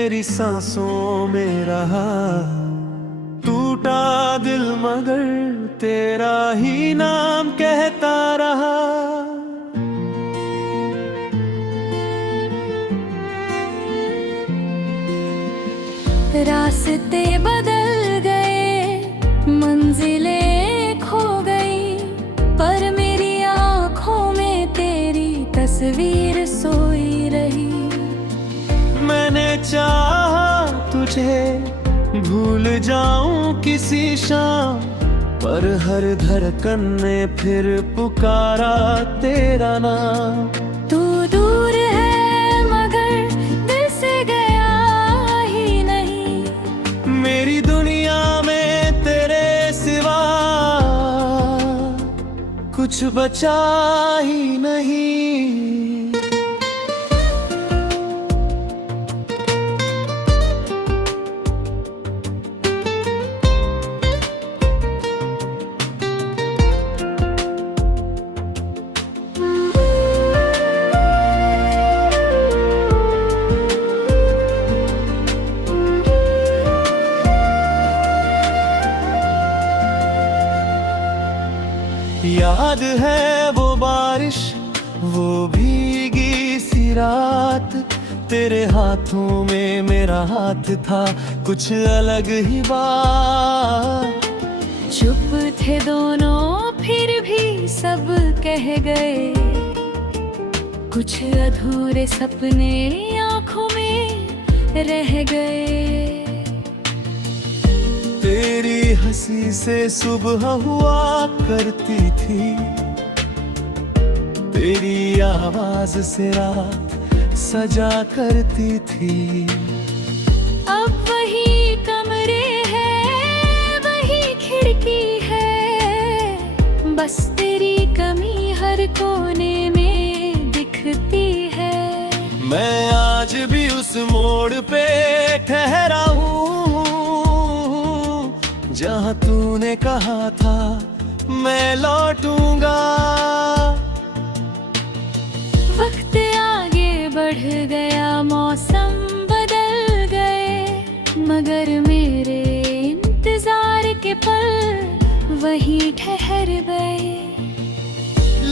मेरी सांसों में रहा। टूटा दिल मगर तेरा ही नाम कहता रहा। रास्ते बदल गए, मंजिलें खो गई, पर मेरी आँखों में तेरी तस्वीर सोई रही। मैंने चाहा तुझे भूल जाऊं किसी शाम, पर हर धड़कन ने फिर पुकारा तेरा नाम। तू दूर है मगर दिल से गया ही नहीं। मेरी दुनिया में तेरे सिवा कुछ बचा ही नहीं। याद है वो बारिश, वो भीगी सी रात, तेरे हाथों में मेरा हाथ था, कुछ अलग ही बात। चुप थे दोनों फिर भी सब कह गए, कुछ अधूरे सपने आँखों में रह गए। तेरी हंसी से सुबह हुआ करती थी, तेरी आवाज से रात सजा करती थी। अब वही कमरे हैं, वही खिड़की है, बस तेरी कमी हर कोने में दिखती है। मैं आज भी उस मोड़ पे ठहरा हूँ, जहाँ तूने कहा था मैं लौटूंगा। वक्त आगे बढ़ गया, मौसम बदल गए, मगर मेरे इंतजार के पल वहीं ठहर गए।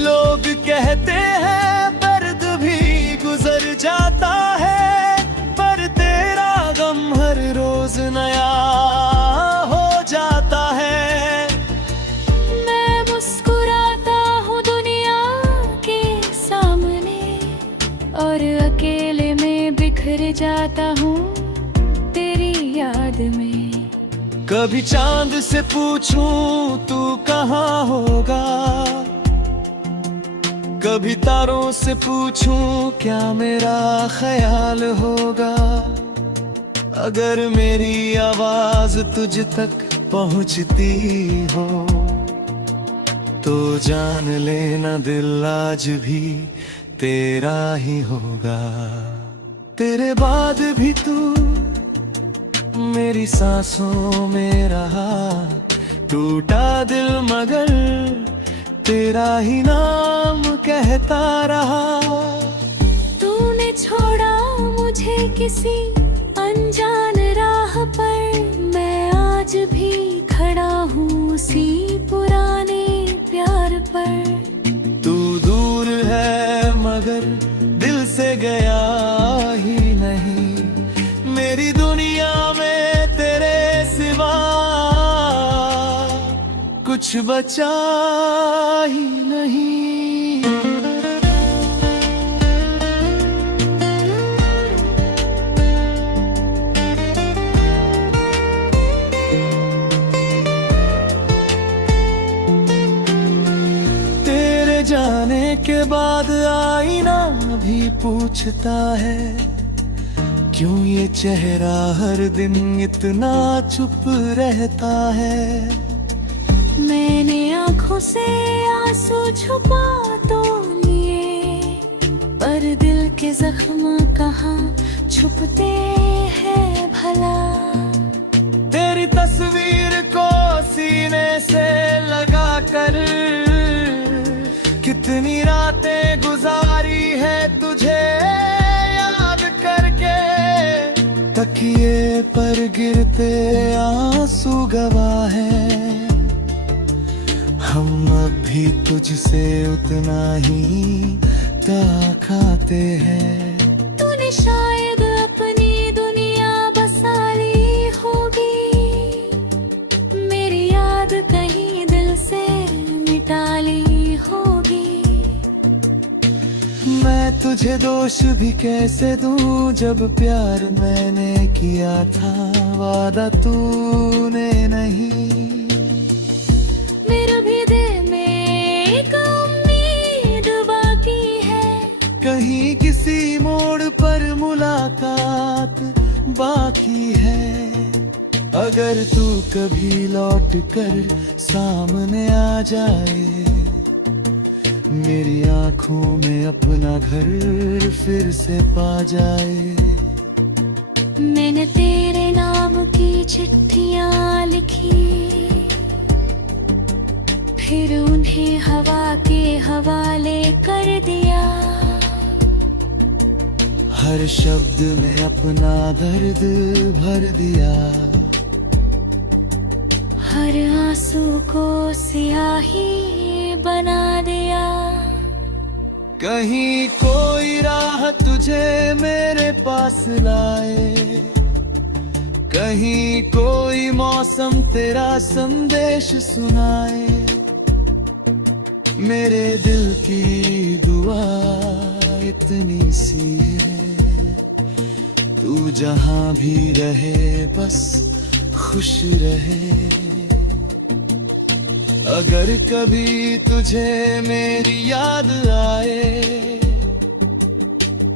लोग कहते हैं दर्द भी गुजर जाता है, पर तेरा गम हर रोज नया हो जाता है। मैं मुस्कुराता हूँ दुनिया के सामने, और अकेले में बिखर जाता हूँ तेरी याद में। कभी चांद से पूछूं तू कहाँ होगा, कभी तारों से पूछूं क्या मेरा ख्याल होगा। अगर मेरी आवाज तुझ तक पहुंचती हो, तो जान लेना दिल आज भी तेरा ही होगा। तेरे बाद भी तू मेरी सांसों में रहा। टूटा दिल मगर तेरा ही नाम कहता रहा। तूने छोड़ा मुझे किसी अनजान राह पर, मैं आज भी खड़ा हूँ उसी पुराने प्यार पर। तू दूर है मगर दिल से गया ही नहीं। मेरी दुनिया में तेरे सिवा कुछ बचा ही नहीं। तेरे जाने के बाद आईना भी पूछता है, क्यों ये चेहरा हर दिन इतना चुप रहता है। मैंने आँखों से आंसू छुपा तो लिए, पर दिल के जख्म कहाँ छुपते हैं भला। तेरी तस्वीर को सीने से लगा कर कितनी रातें गुजारी है तुझे याद करके। तकिए पर गिरते आंसू गवाह हैं, हम अब भी तुझसे उतना ही ताकाते हैं। तूने शायद अपनी दुनिया बसा ली होगी, मेरी याद कहीं दिल से मिटा ली होगी। मैं तुझे दोष भी कैसे दूं, जब प्यार मैंने किया था वादा तूने नहीं। मेरे भी दिल में एक उम्मीद बाकी है, कहीं किसी मोड़ पर मुलाकात बाकी है। अगर तू कभी लौट कर सामने आ जाए, मेरी आंखों में अपना घर फिर से पा जाए। मैंने तेरे नाम की चिट्ठियां लिखी, फिर उन्हें हवा के हवाले कर दिया। हर शब्द में अपना दर्द भर दिया, हर आंसू को स्याही बना दिया। कहीं कोई राह तुझे मेरे पास लाए, कहीं कोई मौसम तेरा संदेश सुनाए। मेरे दिल की दुआ इतनी सी है, तू जहां भी रहे बस खुश रहे। अगर कभी तुझे मेरी याद आए,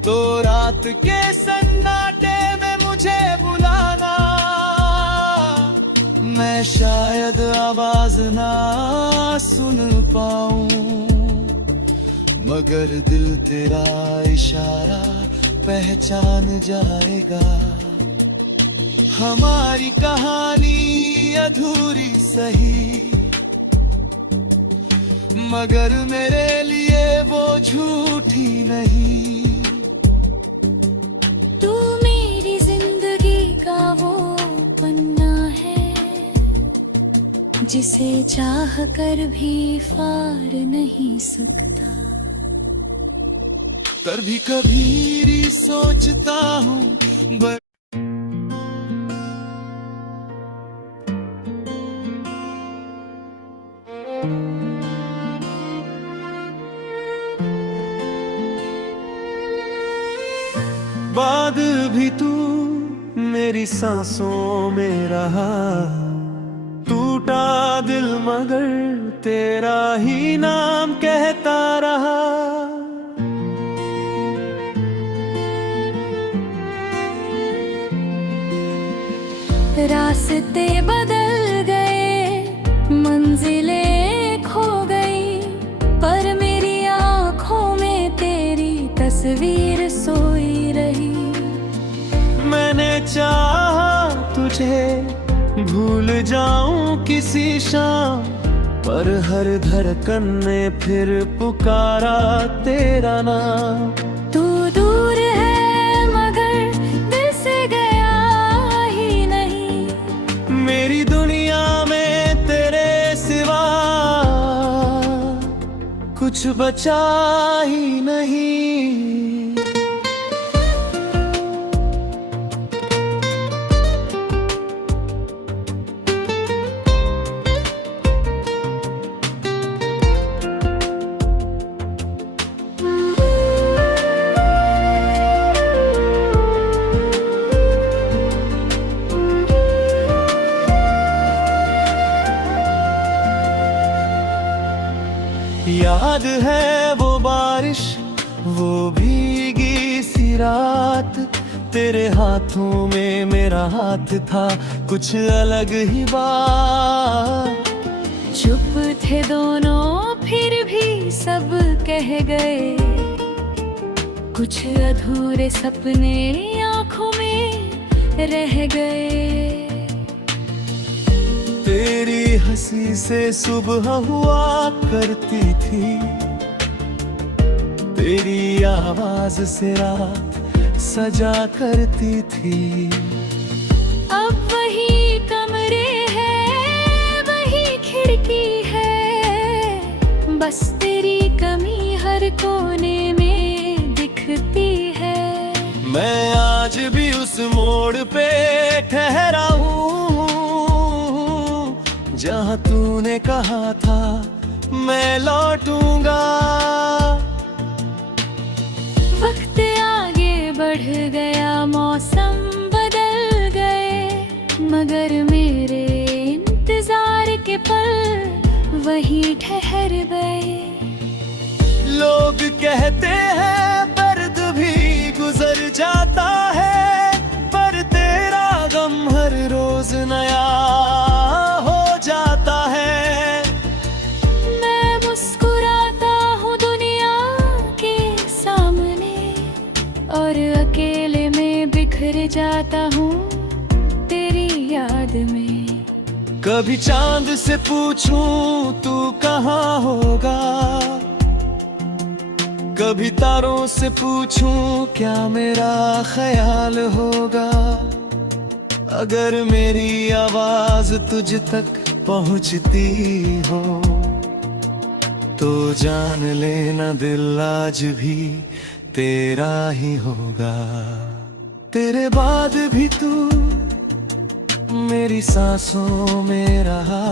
तो रात के सन्नाटे में मुझे बुलाना। मैं शायद आवाज ना सुन पाऊं, मगर दिल तेरा इशारा पहचान जाएगा। हमारी कहानी अधूरी सही, मगर मेरे लिए वो झूठी नहीं। तू मेरी जिंदगी का वो पन्ना है, जिसे चाह कर भी फाड़ नहीं सकता। कभी कभी सोचता हूँ बाद भी तू मेरी सांसों में रहा। टूटा दिल मगर तेरा ही नाम कहता रहा। रास्ते बदल गए, मंजिलें खो गई, पर मेरी आंखों में तेरी तस्वीर सोई रही। मैंने चाहा तुझे भूल जाऊं किसी शाम, पर हर धड़कन ने फिर पुकारा तेरा नाम। तू दूर है मगर दिल से गया ही नहीं, मेरी दुनिया में तेरे सिवा कुछ बचा ही नहीं। याद है वो बारिश, वो भीगी सी रात, तेरे हाथों में मेरा हाथ था, कुछ अलग ही बात। चुप थे दोनों फिर भी सब कह गए, कुछ अधूरे सपने आंखों में रह गए। तेरी हंसी से सुबह हुआ करती थी, तेरी आवाज से रात सजा करती थी। बस तेरी कमी हर कोने में दिखती है। मैं आज भी उस मोड़ पे ठहरा हूँ जहाँ तूने कहा था मैं लौटूंगा। वक्त आगे बढ़ गया, मौसम बदल गए, मगर मेरे इंतजार के पल वहीं ठहर गए। लोग कहते हैं दर्द भी गुजर जाता है, पर तेरा गम हर रोज नया हो जाता है। मैं मुस्कुराता हूँ दुनिया के सामने, और अकेले में बिखर जाता हूँ तेरी याद में। कभी चांद से पूछूं तू कहाँ होगा, कभी तारों से पूछूं क्या मेरा ख्याल होगा। अगर मेरी आवाज तुझ तक पहुंचती हो तो जान लेना दिल आज भी तेरा ही होगा। तेरे बाद भी तू मेरी सांसों में रहा,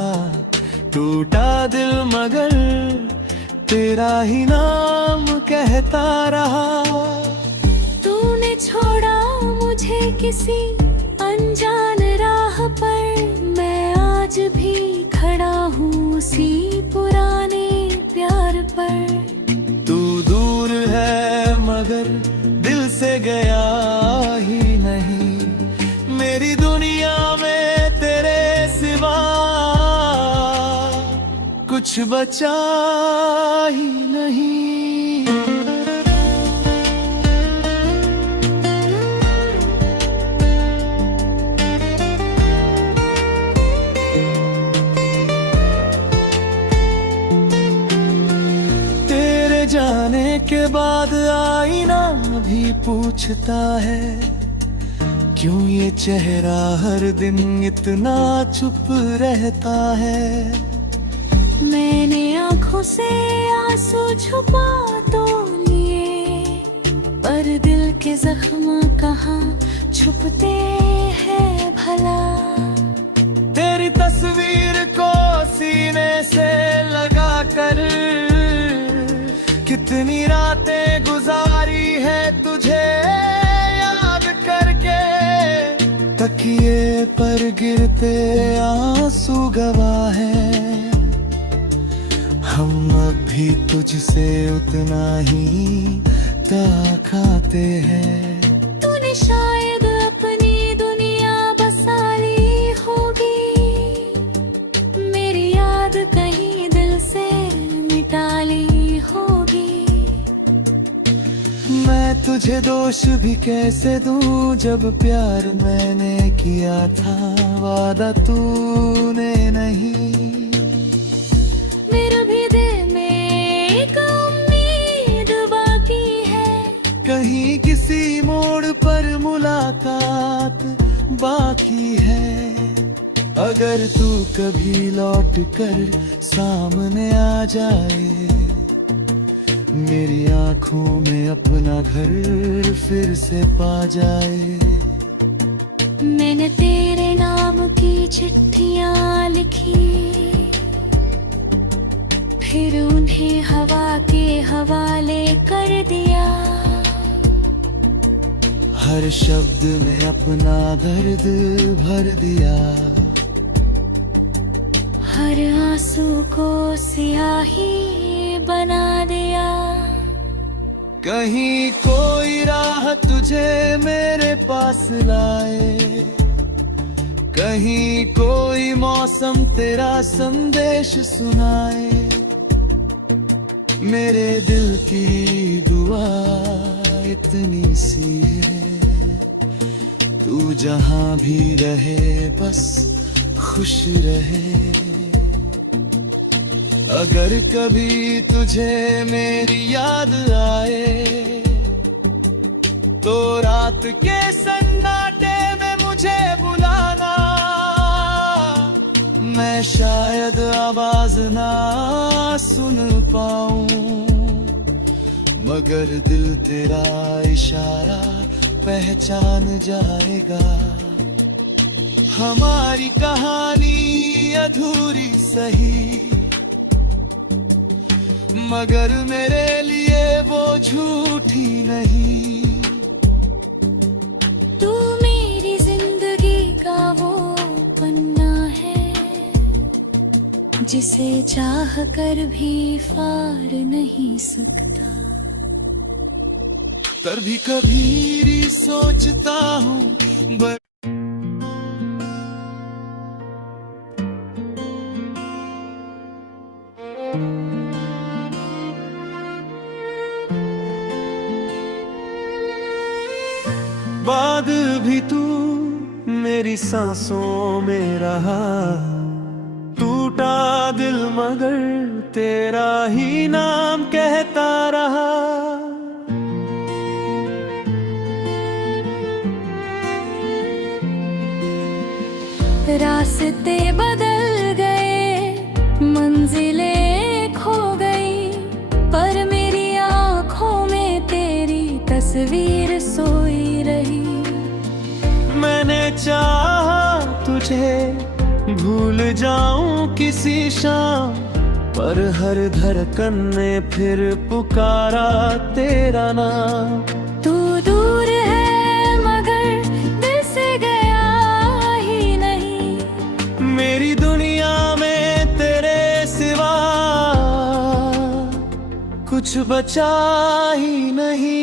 टूटा दिल मगर तेरा ही नाम कहता रहा। तूने छोड़ा मुझे किसी अनजान राह पर, मैं आज भी खड़ा हूँ उसी पुराने प्यार पर। तू दूर है मगर दिल से गया ही नहीं, मेरी दुनिया में तेरे सिवा कुछ बचा ही नहीं। तेरे जाने के बाद आईना भी पूछता है, क्यों ये चेहरा हर दिन इतना चुप रहता है। मैंने आँखों से आंसू छुपा तो लिए, पर दिल के जख्म कहाँ छुपते हैं भला। तेरी तस्वीर को सीने से लगा कर कितनी रातें गुजारी है तुझे याद करके। तकिए पर गिरते आंसू गवाह हैं, हम अब भी तुझसे उतना ही ताकाते हैं। तूने शायद अपनी दुनिया बसा ली होगी, मेरी याद कहीं दिल से मिटा ली होगी। मैं तुझे दोष भी कैसे दूं जब प्यार मैंने किया था, वादा तूने नहीं। कहीं किसी मोड़ पर मुलाकात बाकी है, अगर तू कभी लौट कर सामने आ जाए, मेरी आंखों में अपना घर फिर से पा जाए। मैंने तेरे नाम की चिट्ठियां लिखी, फिर उन्हें हवा के हवाले कर दिया। हर शब्द में अपना दर्द भर दिया, हर आंसू को स्याही बना दिया। कहीं कोई राह तुझे मेरे पास लाए, कहीं कोई मौसम तेरा संदेश सुनाए। मेरे दिल की दुआ इतनी सी है, तू जहां भी रहे बस खुश रहे। अगर कभी तुझे मेरी याद आए तो रात के सन्नाटे में मुझे बुलाना। मैं शायद आवाज ना सुन पाऊं, मगर दिल तेरा इशारा पहचान जाएगा। हमारी कहानी अधूरी सही, मगर मेरे लिए वो झूठी नहीं। तू मेरी जिंदगी का वो पन्ना है, जिसे चाह कर भी फाड़ नहीं सकता। कभी कभी सोचता हूँ बाद भी तू मेरी सांसों में रहा, टूटा दिल मगर तेरा ही नाम कहता रहा। रास्ते बदल गए, मंजिलें खो गई, पर मेरी आंखों में तेरी तस्वीर सोई रही। मैंने चाहा तुझे भूल जाऊं किसी शाम, पर हर धड़कन ने फिर पुकारा तेरा नाम। तू दूर है मगर दिल से गया ही नहीं, मेरी दुनिया में तेरे सिवा कुछ बचा ही नहीं।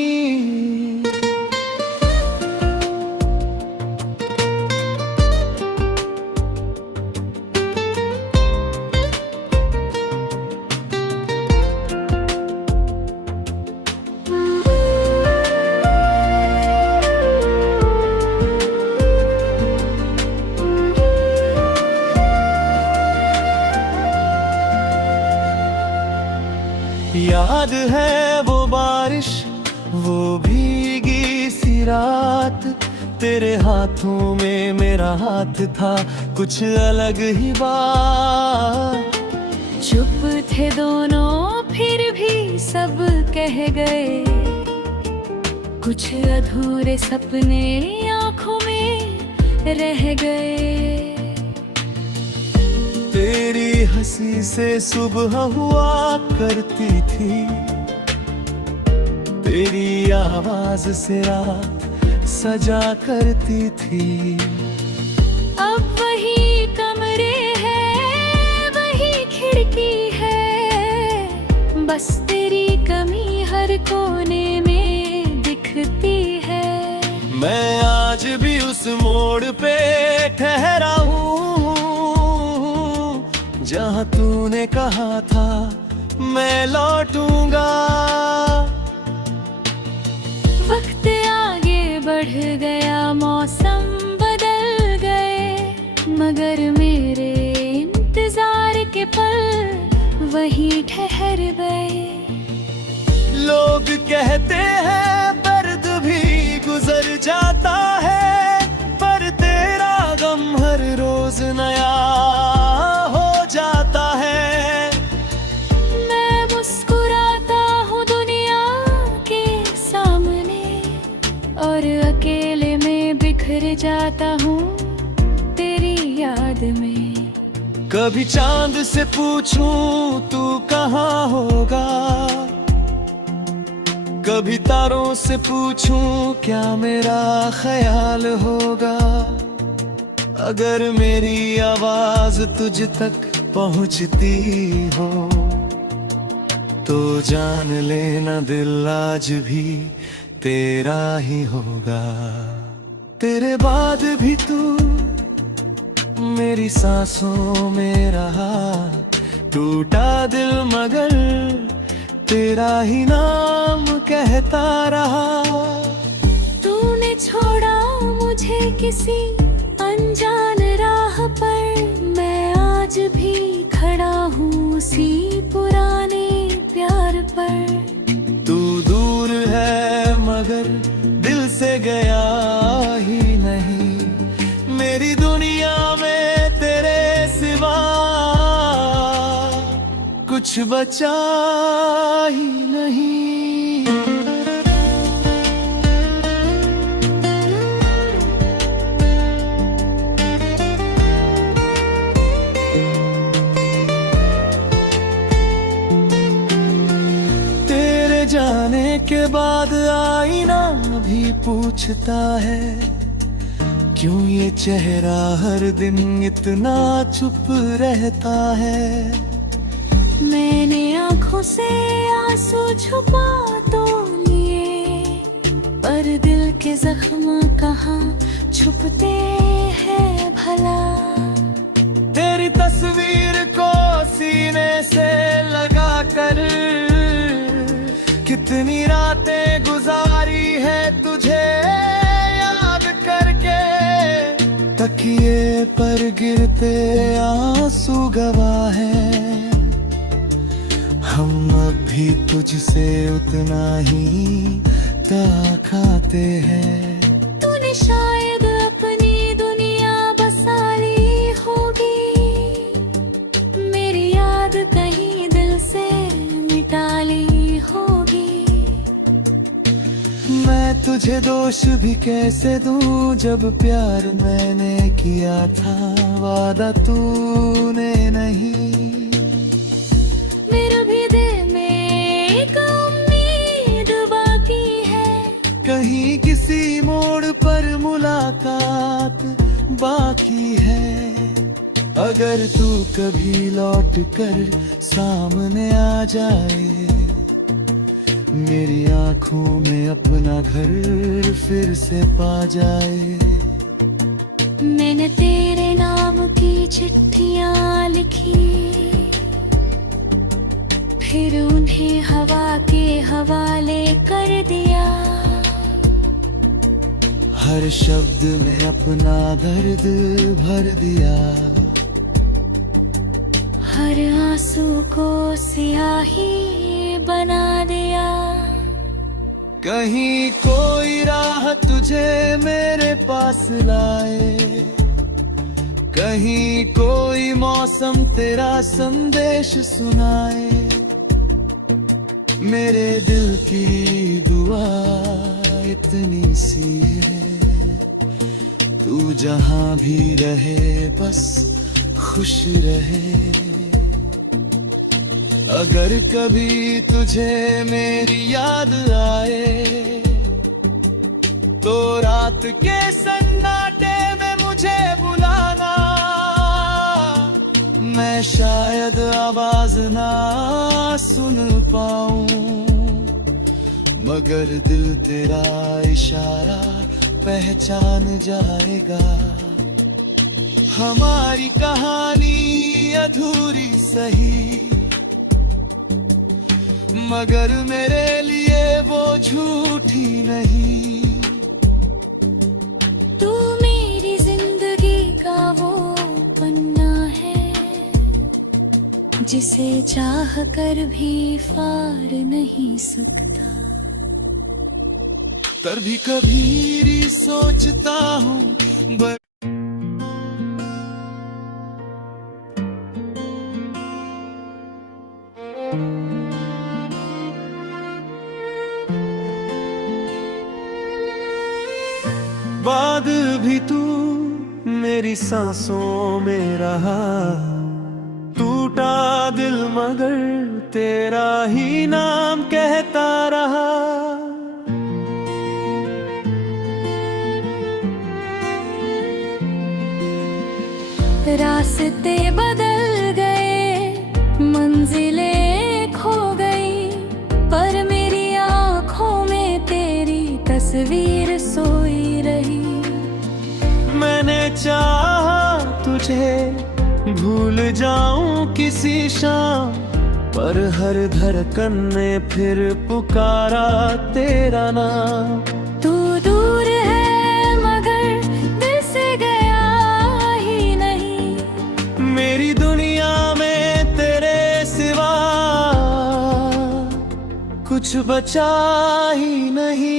याद है वो बारिश, वो भीगी सी रात, तेरे हाथों में मेरा हाथ था, कुछ अलग ही बात। चुप थे दोनों फिर भी सब कह गए, कुछ अधूरे सपने आंखों में रह गए। तेरी हंसी से सुबह हुआ करती थी, तेरी आवाज से रात सजा करती थी। अब वही कमरे हैं, वही खिड़की है, बस तेरी कमी हर कोने में दिखती है। मैं आज भी उस मोड़ पे ठहरा हूँ, जहाँ तूने कहा था मैं लौटूंगा। वक्त आगे बढ़ गया, मौसम बदल गए, मगर मेरे इंतजार के पल वहीं ठहर गए। लोग कहते हैं दर्द भी गुजर जाता है, पर तेरा गम हर रोज नया हो जाता है। मैं मुस्कुराता हूँ दुनिया के सामने, और अकेले में बिखर जाता हूँ तेरी याद में। कभी चांद से पूछूं तू कहाँ होगा, कभी तारों से पूछूं क्या मेरा ख्याल होगा। अगर मेरी आवाज तुझ तक पहुंचती हो, तो जान लेना दिल आज भी तेरा ही होगा। तेरे बाद भी तू मेरी सांसों में रहा, टूटा दिल मगर तेरा ही नाम कहता रहा। तूने छोड़ा मुझे किसी अनजान राह पर, मैं आज भी खड़ा हूँ उसी पुराने प्यार पर। तू दूर है मगर दिल से गया ही नहीं, मेरी दुनिया में तेरे सिवा कुछ बचा ही नहीं। तेरे जाने के बाद आईना भी पूछता है, क्यों ये चेहरा हर दिन इतना चुप रहता है। मैंने आंखों से आंसू छुपा तो लिए, पर दिल के जख्म कहाँ छुपते हैं भला। तेरी तस्वीर को सीने से लगा कर कितनी रातें गुजारी है तुझे याद करके। तकिए पर गिरते आंसू गवाह हैं, हम अब भी तुझसे उतना ही खाते हैं। तूने शायद अपनी दुनिया बसा ली होगी, मेरी याद कहीं दिल से मिटा ली होगी। मैं तुझे दोष भी कैसे दूं, जब प्यार मैंने किया था वादा तूने नहीं। कहीं किसी मोड़ पर मुलाकात बाकी है। अगर तू कभी लौट कर सामने आ जाए, मेरी आंखों में अपना घर फिर से पा जाए। मैंने तेरे नाम की चिट्ठियां लिखी, फिर उन्हें हवा के हवाले कर दिया। हर शब्द में अपना दर्द भर दिया, हर आंसू को स्याही बना दिया। कहीं कोई राह तुझे मेरे पास लाए, कहीं कोई मौसम तेरा संदेश सुनाए। मेरे दिल की दुआ इतनी सी है, तू जहां भी रहे बस खुश रहे। अगर कभी तुझे मेरी याद आए, तो रात के सन्नाटे में मुझे बुलाना। मैं शायद आवाज ना सुन पाऊं, मगर दिल तेरा इशारा पहचान जाएगा। हमारी कहानी अधूरी सही, मगर मेरे लिए वो झूठी नहीं। तू मेरी जिंदगी का वो पन्ना है, जिसे चाह कर भी फाड़ नहीं सकता। कभी कभी सोचता हूँ बाद भी तू मेरी सांसों में रहा। टूटा दिल मगर तेरा ही नाम कहता रहा। रास्ते बदल गए, मंजिलें खो गई, पर मेरी आँखों में तेरी तस्वीर सोई रही। मैंने चाहा तुझे भूल जाऊं किसी शाम, पर हर धड़कन ने फिर पुकारा तेरा नाम। तू दूर है मगर दिल से गया ही नहीं, मेरी दुनिया में तेरे सिवा कुछ बचा ही नहीं।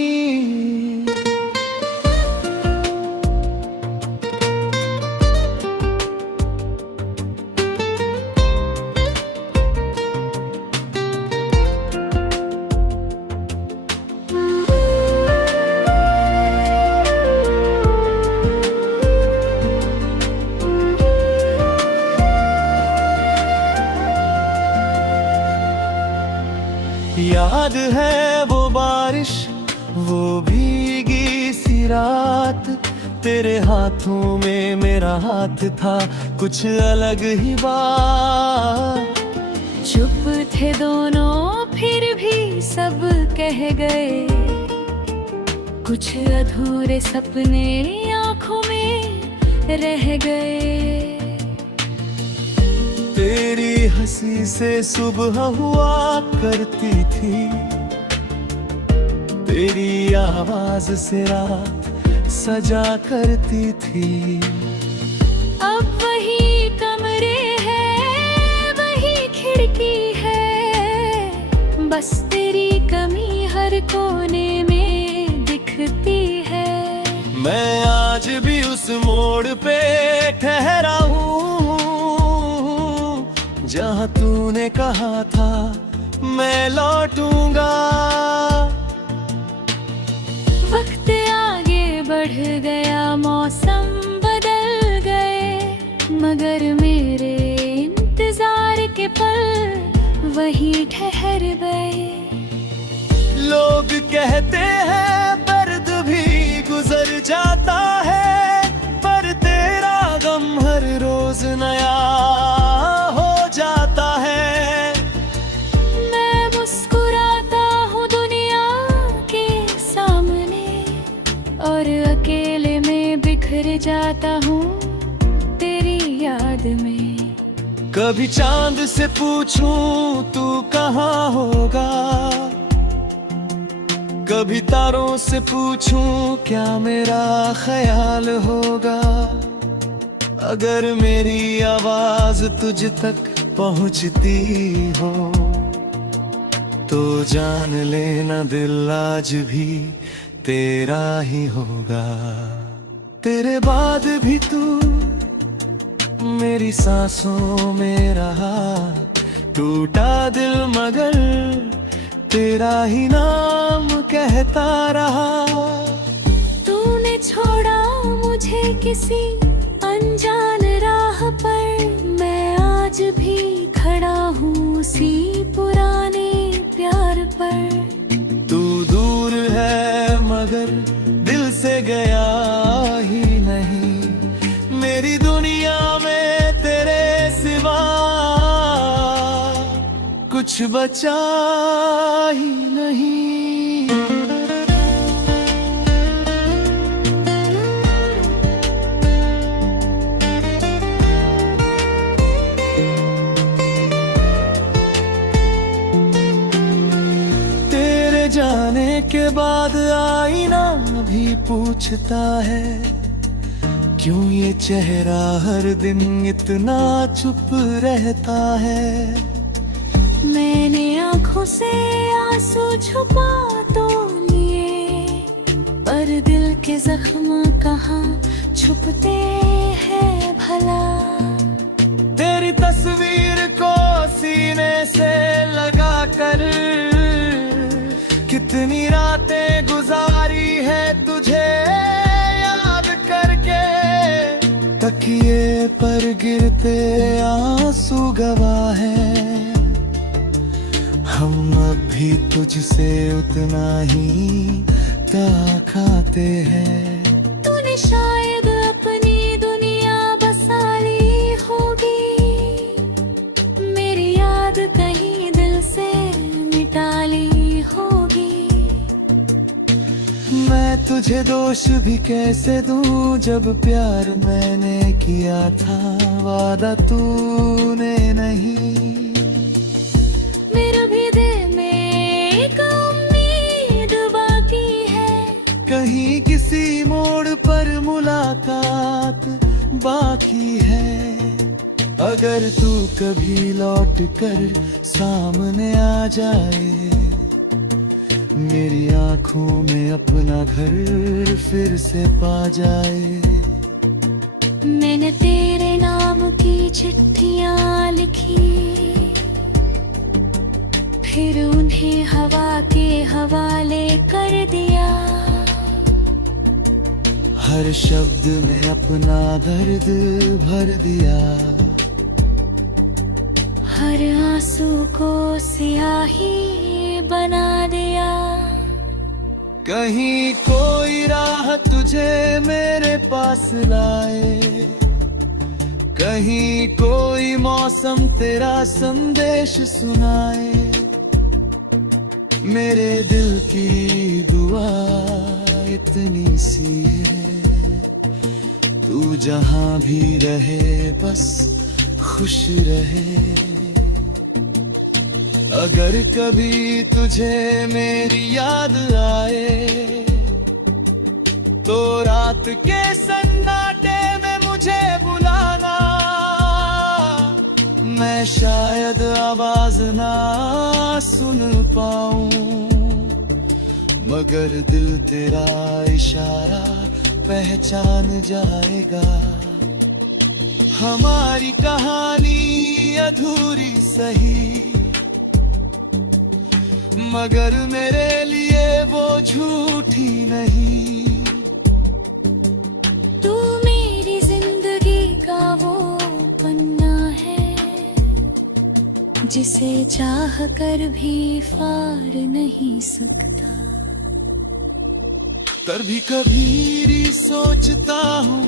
याद है वो बारिश, वो भीगी सी रात, तेरे हाथों में मेरा हाथ था, कुछ अलग ही बात। चुप थे दोनों फिर भी सब कह गए, कुछ अधूरे सपने आंखों में रह गए। तेरी हंसी से सुबह हुआ करती थी, तेरी आवाज से रात सजा करती थी। अब वही कमरे हैं, वही खिड़की है, बस तेरी कमी हर कोने में दिखती है। मैं आज भी उस मोड़ पे ठहरा हूँ, जहाँ तूने कहा था मैं लौटूंगा। वक्त आगे बढ़ गया, मौसम बदल गए, मगर मेरे इंतजार के पल वही ठहर गए। लोग कहते हैं दर्द भी गुजर जाता है, पर तेरा गम हर रोज नया हो जाता है। मैं मुस्कुराता हूँ दुनिया के सामने, और अकेले में बिखर जाता हूँ तेरी याद में। कभी चांद से पूछूं तू कहाँ होगा, कभी तारों से पूछूं क्या मेरा ख्याल होगा। अगर मेरी आवाज तुझ तक पहुंचती हो, तो जान लेना दिल आज भी तेरा ही होगा। तेरे बाद भी तू मेरी सांसों में रहा, टूटा दिल मगर तेरा ही नाम कहता रहा। तूने छोड़ा मुझे किसी अनजान राह पर, मैं आज भी खड़ा हूँ उसी पुराने प्यार पर। तू दूर है मगर दिल से गया ही नहीं, मेरी दुनिया में तेरे सिवा कुछ बचा ही नहीं। तेरे जाने के बाद आईना भी पूछता है, क्यों ये चेहरा हर दिन इतना चुप रहता है। मैंने आंखों से आंसू छुपा तो लिए, पर दिल के जख्म कहाँ छुपते हैं भला। तेरी तस्वीर को सीने से लगा कर कितनी रातें गुजारी है तुझे याद करके। तकिए पर गिरते आंसू गवाह हैं, हम अब भी तुझसे उतना ही ताकाते हैं। तूने शायद अपनी दुनिया बसा ली होगी, मेरी याद कहीं दिल से मिटा ली होगी। मैं तुझे दोष भी कैसे दूं, जब प्यार मैंने किया था वादा तूने नहीं। कहीं किसी मोड़ पर मुलाकात बाकी है, अगर तू कभी लौट कर सामने आ जाए, मेरी आंखों में अपना घर फिर से पा जाए। मैंने तेरे नाम की चिट्ठियां लिखी, फिर उन्हें हवा के हवाले कर दिया। हर शब्द में अपना दर्द भर दिया, हर आंसू को स्याही बना दिया। कहीं कोई राह तुझे मेरे पास लाए, कहीं कोई मौसम तेरा संदेश सुनाए। मेरे दिल की दुआ इतनी सी है, तू जहां भी रहे बस खुश रहे। अगर कभी तुझे मेरी याद आए, तो रात के सन्नाटे में मुझे बुलाना। मैं शायद आवाज ना सुन पाऊं, मगर दिल तेरा इशारा पहचान जाएगा। हमारी कहानी अधूरी सही, मगर मेरे लिए वो झूठी नहीं। तू मेरी जिंदगी का वो पन्ना है, जिसे चाह कर भी फाड़ नहीं सकता। कभी कभी सोचता हूँ